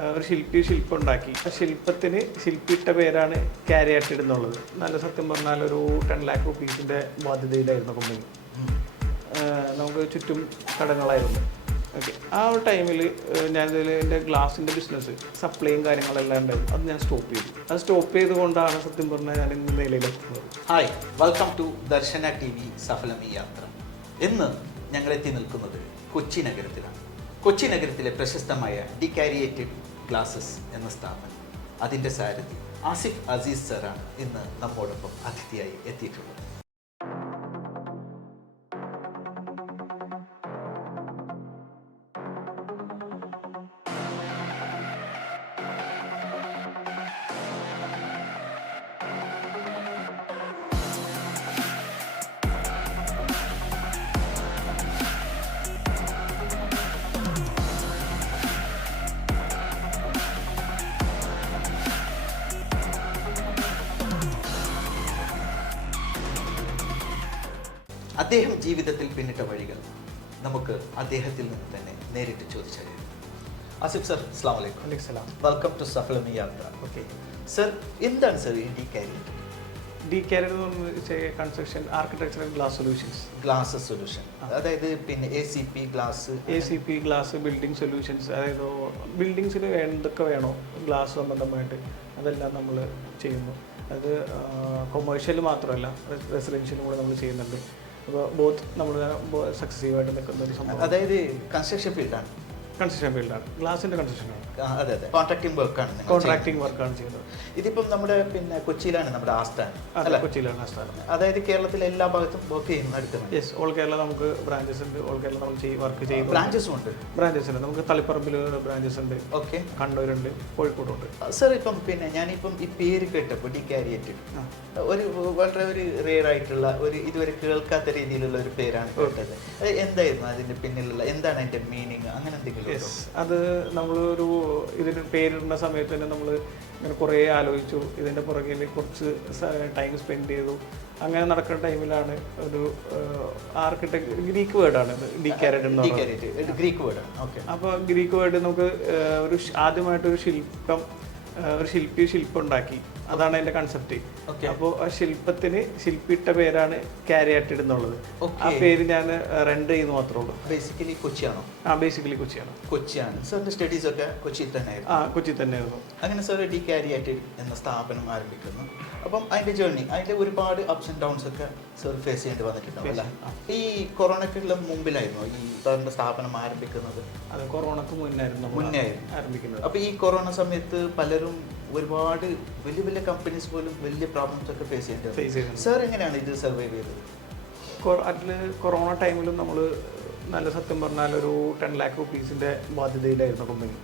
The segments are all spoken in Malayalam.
ഒരു ശില്പം ഉണ്ടാക്കി. ആ ശില്പത്തിന് ശില്പിയിട്ട പേരാണ് കാരിയാറ്റിഡ് എന്നുള്ളത്. നല്ല സത്യം പറഞ്ഞാൽ ഒരു 10 lakh റുപ്പീസിൻ്റെ ബാധ്യതയിലായിരുന്നു കമ്പനി. നമുക്ക് ചുറ്റും കടങ്ങളായിരുന്നു. ഓക്കെ, ആ ഒരു ടൈമിൽ ഞാനിതിൽ എൻ്റെ ഗ്ലാസിൻ്റെ ബിസിനസ് സപ്ലൈയും കാര്യങ്ങളെല്ലാം ഉണ്ടായിരുന്നു. അത് ഞാൻ സ്റ്റോപ്പ് ചെയ്തു. അത് സ്റ്റോപ്പ് ചെയ്തുകൊണ്ടാണ് സത്യം പറഞ്ഞാൽ ഞാൻ ഇന്ന് നിലയിലെത്തുന്നത്. Hi, welcome to Darshana TV Safalami Yathra. ഇന്ന് ഞങ്ങൾ എത്തി നിൽക്കുന്നത് കൊച്ചി നഗരത്തിലാണ്. കൊച്ചി നഗരത്തിലെ പ്രശസ്തമായ ഡിക്കാരിയേറ്റഡ് ഗ്ലാസസ് എന്ന സ്ഥാപനം, അതിൻ്റെ സാരഥി ആസിഫ് അസീസ് സാറാണ് ഇന്ന് നമ്മോടൊപ്പം അതിഥിയായി എത്തിയിട്ടുള്ളത്. അദ്ദേഹം ജീവിതത്തിൽ പിന്നിട്ട വഴികൾ നമുക്ക് അദ്ദേഹത്തിൽ നിന്ന് തന്നെ നേരിട്ട് ചോദിച്ചറിയാം. ആസിഫ് സർ, അസ്സലാമു അലൈക്കും. അലൈക്കും സലാം. വെൽക്കം ടു സഫലമി യാത്ര. ഓക്കെ സർ, എന്താണ് സർ ഈ ഡിക്കാരിയേറ്റഡ്? ഡിക്കാരിയേറ്റഡ് construction architectural glass solutions. Glass solution, അതായത് പിന്നെ ACP glass, ACP glass, building solutions. അതായത് ബിൽഡിങ്സിന് എന്തൊക്കെ വേണോ ഗ്ലാസ് സംബന്ധമായിട്ട് അതെല്ലാം നമ്മൾ ചെയ്യുന്നു. അത് കൊമേഴ്ഷ്യൽ മാത്രമല്ല, റെസിഡൻഷ്യലും കൂടെ നമ്മൾ ചെയ്യുന്നുണ്ട്. അപ്പോൾ ബോത്ത് നമ്മൾ സക്സസീവായിട്ട് നിൽക്കുന്ന ഒരു സംഭവം. അതായത് കൺസ്ട്രക്ഷൻ ഫീൽഡാണ്, കൺസ്ട്രക്ഷൻ ഫീൽഡാണ്, ഗ്ലാസിൻ്റെ കൺസ്ട്രക്ഷനാണ്. അതെ അതെ, കോൺട്രാക്ടിംഗ് വർക്കാണ്. കോൺട്രാക്ടിംഗ് വർക്കാണ് ചെയ്യുന്നത്. ഇതിപ്പം നമ്മുടെ പിന്നെ കൊച്ചിയിലാണ് നമ്മുടെ ആസ്ഥാനം. അല്ല, കൊച്ചിയിലാണ് ആസ്ഥാനം. അതായത് കേരളത്തിലെ എല്ലാ ഭാഗത്തും വർക്ക് ചെയ്യുന്ന അടുത്താണ്. യെസ്, ഓൾ കേരള നമുക്ക് ബ്രാഞ്ചസ് ഉണ്ട്. ഓൾ കേരള നമ്മൾ വർക്ക് ചെയ്യുന്നു. ബ്രാഞ്ചസും ഉണ്ട്. ബ്രാഞ്ചസ് ഉണ്ട്. നമുക്ക് തളിപ്പറമ്പിൽ ബ്രാഞ്ചസ് ഉണ്ട്. ഓക്കെ, കണ്ണൂരുണ്ട്, കോഴിക്കോടുണ്ട്. സർ, ഇപ്പം പിന്നെ ഞാനിപ്പം ഈ പേര് കേട്ടപ്പോൾ ഡിക്കാരിയേറ്റഡ് ഒരു വളരെ ഒരു റെയർ ആയിട്ടുള്ള ഒരു ഇതുവരെ കേൾക്കാത്ത രീതിയിലുള്ള ഒരു പേരാണ് കേട്ടത്. അത് എന്തായിരുന്നു അതിന്റെ പിന്നിലുള്ള, എന്താണ് അതിന്റെ മീനിങ്, അങ്ങനെ എന്തെങ്കിലും? അത് നമ്മളൊരു ഇതിന് പേരിടുന്ന സമയത്ത് തന്നെ നമ്മൾ ഇങ്ങനെ കുറേ ആലോചിച്ചു. ഇതിൻ്റെ പുറകിൽ കുറച്ച് ടൈം സ്പെൻഡ് ചെയ്തു. അങ്ങനെ നടക്കുന്ന ടൈമിലാണ് ഒരു ഗ്രീക്ക് വേർഡാണ് ഇത്, ഡിക്കാരിയേറ്റഡ്. ഗ്രീക്ക് വേർഡാണ്. ഓക്കെ, അപ്പോൾ ഗ്രീക്ക് വേർഡ് നമുക്ക് ആദ്യമായിട്ടൊരു ശില്പം ഉണ്ടാക്കി. അതാണ് അതിന്റെ കൺസെപ്റ്റ്. അപ്പോൾ ആ ശില്പത്തിന് ശില്പിയിട്ട പേരാണ് കാരിയാറ്റിഡ് എന്നുള്ളത്. ആ പേര് ഞാൻ റെൻഡർ ചെയ്യുന്നു മാത്രമേ ഉള്ളൂ. ബേസിക്കലി കൊച്ചിയാണോ? ബേസിക്കലി കൊച്ചിയാണ്. സാറിന്റെ സ്റ്റഡീസ് ഒക്കെ കൊച്ചിയിൽ തന്നെയായിരുന്നു? കൊച്ചി തന്നെയായിരുന്നു. അങ്ങനെ സാർ ഡിക്കാരിയേറ്റഡ് എന്ന സ്ഥാപനം ആരംഭിക്കുന്നു. അപ്പം അതിന്റെ ജേർണി, അതിന്റെ ഒരുപാട് അപ്സ് ആൻഡ് ഡൗൺസ് ഒക്കെ സാർ ഫേസ് ചെയ്യേണ്ടി വന്നിട്ടുണ്ടാവും അല്ലേ? ഈ കൊറോണയ്ക്കുള്ള മുമ്പിലായിരുന്നു ഈ സാറിന്റെ സ്ഥാപനം ആരംഭിക്കുന്നത്? അത് കൊറോണക്ക് മുന്നേ ആരംഭിക്കുന്നത്. അപ്പൊ ഈ കൊറോണ സമയത്ത് പലരും ഒരുപാട് വലിയ വലിയ കമ്പനീസ് പോലും വലിയ പ്രോബ്ലംസ് ഒക്കെ ഫേസ് ചെയ്യേണ്ടി. സാർ എങ്ങനെയാണ് ഇത് സർവൈവ് ചെയ്തത്? അതിൽ കൊറോണ ടൈമിലും നമ്മൾ നല്ല സത്യം പറഞ്ഞാൽ ഒരു 10 lakh റുപ്പീസിൻ്റെ ബാധ്യതയിലായിരുന്നു കമ്പനി.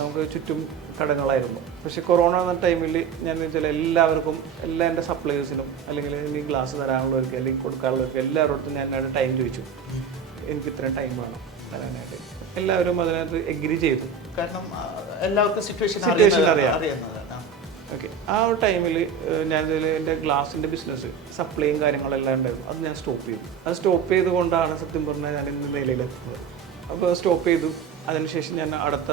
നമുക്ക് ചുറ്റും കടങ്ങളായിരുന്നു. പക്ഷേ കൊറോണ എന്ന ടൈമിൽ ഞാൻ വെച്ചാൽ എല്ലാവർക്കും, എല്ലാ എൻ്റെ സപ്ലൈവേഴ്സിനും, അല്ലെങ്കിൽ എനിക്ക് ഗ്ലാസ് തരാനുള്ളവർക്ക് അല്ലെങ്കിൽ കൊടുക്കാനുള്ളവർക്ക് എല്ലാവരോടത്തും ഞാൻ ടൈം ചോദിച്ചു. എനിക്ക് ഇത്രയും ടൈം വേണം തരാനായിട്ട്. എല്ലാവരും അതിനകത്ത് എഗ്രി ചെയ്തു. കാരണം എല്ലാവർക്കും സിറ്റുവേഷൻ അറിയാം. ഓക്കെ, ആ ഒരു ടൈമിൽ ഞാനിതിൽ എൻ്റെ ഗ്ലാസിൻ്റെ ബിസിനസ് സപ്ലൈയും കാര്യങ്ങളെല്ലാം ഉണ്ടായിരുന്നു. അത് ഞാൻ സ്റ്റോപ്പ് ചെയ്തു. അത് സ്റ്റോപ്പ് ചെയ്തുകൊണ്ടാണ് സത്യം പറഞ്ഞാൽ ഞാൻ ഇന്ന് നിലയിലെത്തുന്നത്. അപ്പോൾ സ്റ്റോപ്പ് ചെയ്തു. അതിനുശേഷം ഞാൻ അടുത്ത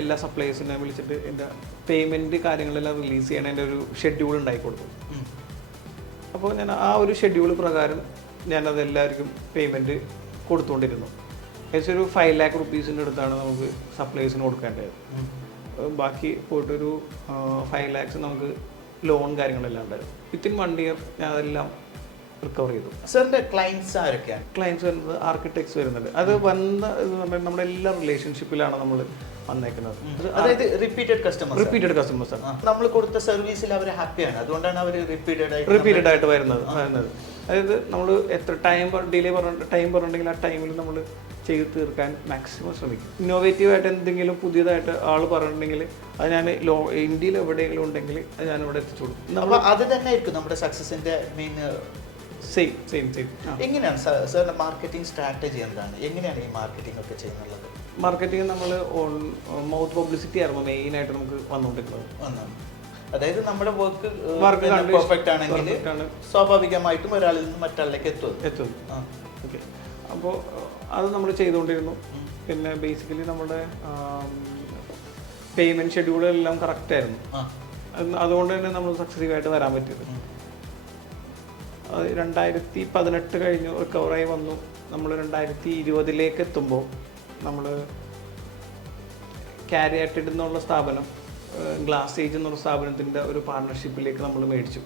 എല്ലാ സപ്ലൈസിനെ വിളിച്ചിട്ട് എൻ്റെ പേയ്മെൻറ്റ് കാര്യങ്ങളെല്ലാം റിലീസ് ചെയ്യണ എൻ്റെ ഒരു ഷെഡ്യൂൾ ഉണ്ടാക്കി കൊടുത്തു. അപ്പോൾ ഞാൻ ആ ഒരു ഷെഡ്യൂൾ പ്രകാരം ഞാനത് എല്ലാവർക്കും പേയ്മെൻറ്റ് കൊടുത്തുകൊണ്ടിരുന്നു. ഏകദേശം ഒരു 5 lakh റുപ്പീസിൻ്റെ അടുത്താണ് നമുക്ക് സപ്ലൈസിന് കൊടുക്കേണ്ടത്. ബാക്കി പോയിട്ടൊരു 5 lakhs നമുക്ക് ലോൺ കാര്യങ്ങളെല്ലാം ഉണ്ടായിരുന്നു. വിത്തിൻ 1 year ഞാൻ അതെല്ലാം റിക്കവർ ചെയ്തു. സാറിൻ്റെ ക്ലയൻസ് ആരൊക്കെയാണ്? ക്ലയൻസ് വരുന്നത് ആർക്കിടെക്ട്സ് വരുന്നുണ്ട്. അത് നമ്മുടെ എല്ലാ റിലേഷൻഷിപ്പിലാണ് നമ്മൾ വന്നേക്കുന്നത്. അതായത് റിപ്പീറ്റഡ് കസ്റ്റമേഴ്സ് ആണ്. നമ്മൾ കൊടുത്ത സർവീസിൽ അവർ ഹാപ്പിയാണ്, അതുകൊണ്ടാണ് അവർ റിപ്പീറ്റഡ് ആയിട്ട് വരുന്നത്. അതായത് നമ്മൾ എത്ര ടൈം പറഞ്ഞിട്ടുണ്ടെങ്കിൽ ആ ടൈമിൽ നമ്മൾ ചെയ്ത് തീർക്കാൻ മാക്സിമം ശ്രമിക്കും. ഇന്നോവേറ്റീവായിട്ട് എന്തെങ്കിലും പുതിയതായിട്ട് ആൾ പറഞ്ഞിട്ടുണ്ടെങ്കിൽ അത് ഞാൻ ഇന്ത്യയിൽ എവിടെയെങ്കിലും ഉണ്ടെങ്കിൽ അത് ഞാൻ ഇവിടെ എത്തിച്ചു കൊടുക്കും. അപ്പോൾ അത് തന്നെ ആയിരിക്കും നമ്മുടെ സക്സസിന്റെ മെയിൻ. സെയിം എങ്ങനെയാണ് സാറിന്റെ മാർക്കറ്റിംഗ് സ്ട്രാറ്റജി എന്താണ്? എങ്ങനെയാണ് ഈ മാർക്കറ്റിംഗ് ഒക്കെ ചെയ്യുന്നത്? മാർക്കറ്റിംഗ് നമ്മൾ മൗത്ത് പബ്ലിസിറ്റി ആയിരുന്നു മെയിനായിട്ട് നമുക്ക് വന്നുകൊണ്ടിരുന്നത്. അതായത് നമ്മുടെ വർക്ക് പെർഫെക്റ്റ് ആണെങ്കിൽ സ്വാഭാവികമായിട്ടും ഒരാളിൽ നിന്ന് മറ്റൊരാളിലേക്ക് എത്തും. ഓക്കെ, അപ്പോൾ അത് നമ്മൾ ചെയ്തുകൊണ്ടിരുന്നു. പിന്നെ ബേസിക്കലി നമ്മുടെ പേയ്മെൻറ്റ് ഷെഡ്യൂളെല്ലാം കറക്റ്റായിരുന്നു. അതുകൊണ്ട് തന്നെ നമ്മൾ സക്സസീവായിട്ട് വരാൻ പറ്റിയത്. 2018 കഴിഞ്ഞു റിക്കവറായി വന്നു. നമ്മൾ 2020 എത്തുമ്പോൾ നമ്മൾ കാരിയാറ്റഡ് എന്നുള്ള സ്ഥാപനം ഗ്ലാസ് ഏജ് എന്നുള്ള സ്ഥാപനത്തിൻ്റെ ഒരു പാർട്ണർഷിപ്പിലേക്ക് നമ്മൾ മേടിച്ചു.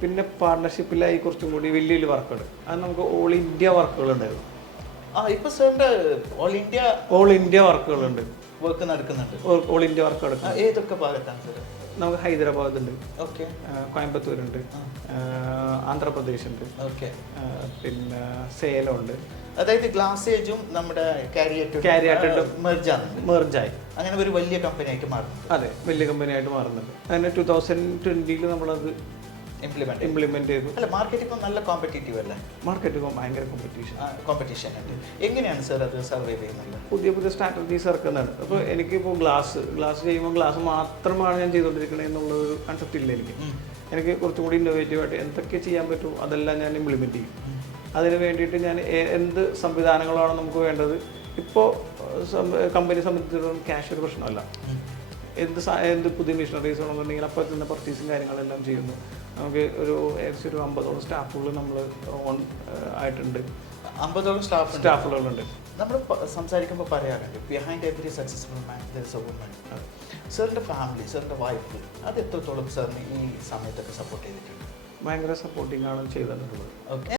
പിന്നെ പാർട്ണർഷിപ്പിലായി കുറച്ചും കൂടി വലിയ വലിയ വർക്കുകൾ, അത് നമുക്ക് ഓൾ ഇന്ത്യ വർക്കുകൾ ഉണ്ടായിരുന്നു. ഇപ്പോൾ സാറിൻ്റെ ഓൾ ഇന്ത്യ വർക്കുകളുണ്ട്, വർക്ക് നടക്കുന്നുണ്ട്. ഓൾ ഇന്ത്യ വർക്ക് നടക്കുന്നത് ഏതൊക്കെ ഭാഗത്താണ് സാർ? നമുക്ക് ഹൈദരാബാദ് ഉണ്ട്, ഓക്കെ, കോയമ്പത്തൂരുണ്ട്, ആന്ധ്രാപ്രദേശ് ഉണ്ട്, ഓക്കെ, പിന്നെ സേലം ഉണ്ട്. അതായത് ഗ്ലാസ് ഏജും നമ്മുടെ കാരിയാറ്റഡും മെർജായി അങ്ങനെ ഒരു വലിയ കമ്പനി ആയിട്ട് മാറുന്നു. അതെ, വലിയ കമ്പനി ആയിട്ട് മാറുന്നുണ്ട്. അങ്ങനെ 2020 നമ്മളത് ഇംപ്ലിമെന്റ് ചെയ്തു. അല്ല, മാർക്കറ്റ് ഇപ്പോൾ നല്ല കോമ്പറ്റീറ്റീവ് അല്ലേ? മാർക്കറ്റ് ഭയങ്കര കോമ്പറ്റീഷൻ ഉണ്ട്. എങ്ങനെയാണ് സാർ അത് സർവൈവ് ചെയ്യുന്നത്? പുതിയ പുതിയ സ്ട്രാറ്റജീസ് ഇറക്കുന്നതാണ്. അപ്പോൾ എനിക്കിപ്പോൾ ഗ്ലാസ് ചെയ്യുമ്പോൾ ഗ്ലാസ് മാത്രമാണ് ഞാൻ ചെയ്തുകൊണ്ടിരിക്കുന്നത് എന്നുള്ളൊരു കൺസെപ്റ്റ് ഇല്ല എനിക്ക്. എനിക്ക് കുറച്ചും കൂടി ഇന്നോവേറ്റീവായിട്ട് എന്തൊക്കെ ചെയ്യാൻ പറ്റുമോ അതെല്ലാം ഞാൻ ഇംപ്ലിമെൻറ്റ് ചെയ്യും. അതിന് വേണ്ടിയിട്ട് ഞാൻ എന്ത് സംവിധാനങ്ങളാണ് നമുക്ക് വേണ്ടത്. ഇപ്പോൾ കമ്പനി സംബന്ധിച്ചിടത്തോളം ക്യാഷ് ഒരു പ്രശ്നമല്ല. എന്ത് പുതിയ മെഷീനറീസ് ആണെന്നുണ്ടെങ്കിൽ അപ്പോൾ തന്നെ പർച്ചേസും കാര്യങ്ങളെല്ലാം ചെയ്യുന്നു. നമുക്ക് ഏകദേശം ഒരു 50ഓളം സ്റ്റാഫുകൾ നമ്മൾ ഓൺ ആയിട്ടുണ്ട്. 50ഓളം സ്റ്റാഫുകളുണ്ട്. നമ്മൾ സംസാരിക്കുമ്പോൾ പറയാറുണ്ട്, behind every successful man there is a woman. സാറിൻ്റെ ഫാമിലി, സാറിൻ്റെ വൈഫ്, അത് എത്രത്തോളം സാറിന് ഈ സമയത്തൊക്കെ സപ്പോർട്ട് ചെയ്തിട്ടുണ്ട്? ഭയങ്കര സപ്പോർട്ടിംഗ് ആണ് ചെയ്തിട്ടുള്ളത്. ഓക്കെ.